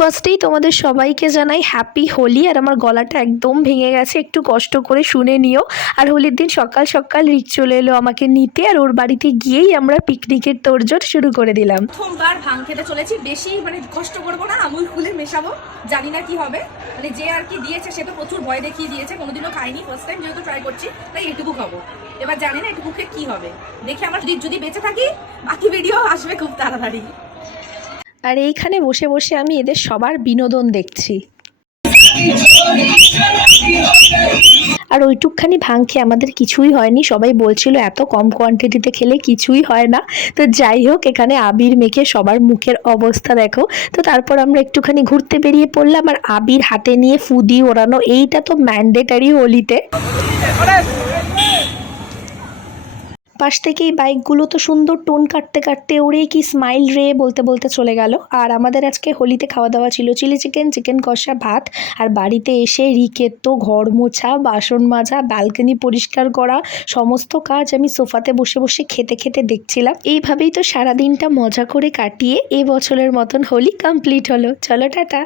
ফার্স্টেই তোমাদের সবাইকে জানাই হ্যাপি হোলি। আর আমার গলাটা একদম ভেঙে গেছে, একটু কষ্ট করে শুনে নিও। আর হোলির দিন সকাল সকাল রিক চলে এলো আমাকে নিতে, আর ওর বাড়িতে গিয়েই আমরা পিকনিকের তোড়জোড় শুরু করে দিলাম। প্রথমবার ভাং খেতে চলেছি, বেশি কষ্ট করবো না, আমুল খুলে মেশাবো, জানি না কি হবে। যে আর কি দিয়েছে সে তো প্রচুর ভয় দেখিয়ে দিয়েছে, কোনোদিনও খাইনি, ফার্স্ট টাইম যেহেতু ট্রাই করছি তাই এটুকু খাবো। এবার জানি না এটুকু খেয়ে কি হবে, দেখে আমার যদি বেঁচে থাকি বাকি ভিডিও আসবে খুব তাড়াতাড়ি। আর এইখানে বসে বসে আমি এদের সবার বিনোদন দেখছি। আর ওইটুকখানি ভাং খেয়ে আমাদের কিছুই হয়নি, সবাই বলছিল এত কম কোয়ান্টিটিতে খেলে কিছুই হয় না। তো যাই হোক, এখানে আবির মেখে সবার মুখের অবস্থা দেখো। তো তারপর আমরা একটুখানি ঘুরতে বেরিয়ে পড়লাম, আর আবির হাতে নিয়ে ফুদি ওড়ানো এইটা তো ম্যান্ডেটারি হোলিতে। পাশ থেকে এই বাইকগুলো তো সুন্দর টোন কাটতে কাটতে ওরে কি স্মাইল রে বলতে বলতে চলে গেল। আর আমাদের আজকে হোলিতে খাওয়া দাওয়া ছিল চিলি চিকেন, চিকেন কষা, ভাত। আর বাড়িতে এসে রিকের তো ঘর মোছা, বাসন মাজা, ব্যালকনি পরিষ্কার করা, সমস্ত কাজ আমি সোফাতে বসে বসে খেতে খেতে দেখছিলাম। এইভাবেই তো সারাদিনটা মজা করে কাটিয়ে এবছরের মতন হোলি কমপ্লিট হলো। চলো টাটা।